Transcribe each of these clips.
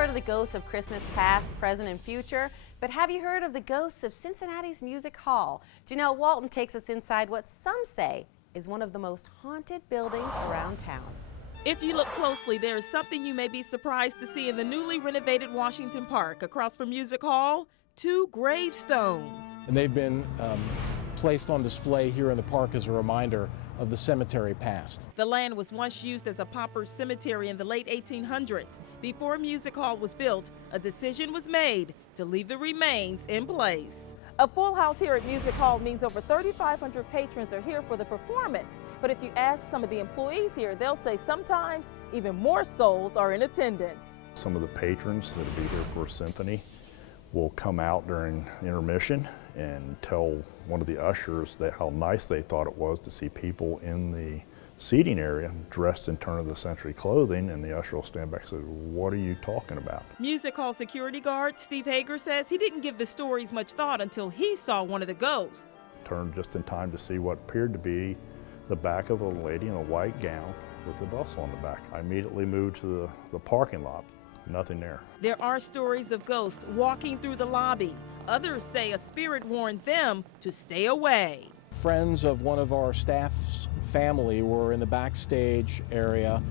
heard of the ghosts of Christmas past, present, and future, but have you heard of the ghosts of Cincinnati's Music Hall? Janelle Walton takes us inside what some say is one of the most haunted buildings around town. If you look closely, there is something you may be surprised to see in the newly renovated Washington Park. Across from Music Hall, 2 gravestones. And they've been placed on display here in the park as a reminder of the cemetery past. The land was once used as a pauper cemetery in the late 1800s. Before Music Hall was built, a decision was made to leave the remains in place. A full house here at Music Hall means over 3,500 patrons are here for the performance. But if you ask some of the employees here, they'll say sometimes even more souls are in attendance. Some of the patrons that'll be here for a symphony will come out during intermission and tell one of the ushers how nice they thought it was to see people in the seating area dressed in turn-of-the-century clothing, and the usher will stand back and say, "What are you talking about?" Music Hall security guard Steve Hager says he didn't give the stories much thought until he saw one of the ghosts. Turned just in time to see what appeared to be the back of a lady in a white gown with a bustle on the back. I immediately moved to the parking lot. Nothing there. There are stories of ghosts walking through the lobby. Others say a spirit warned them to stay away. Friends of one of our staff's family were in the backstage area,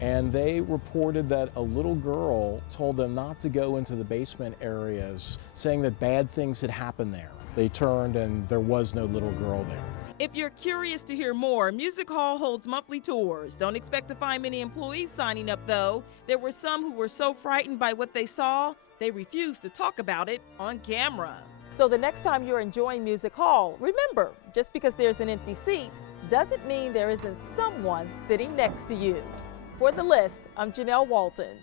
and they reported that a little girl told them not to go into the basement areas, saying that bad things had happened there. They turned and there was no little girl there. If you're curious to hear more, Music Hall holds monthly tours. Don't expect to find many employees signing up, though. There were some who were so frightened by what they saw, they refused to talk about it on camera. So the next time you're enjoying Music Hall, remember, just because there's an empty seat doesn't mean there isn't someone sitting next to you. For The List, I'm Janelle Walton.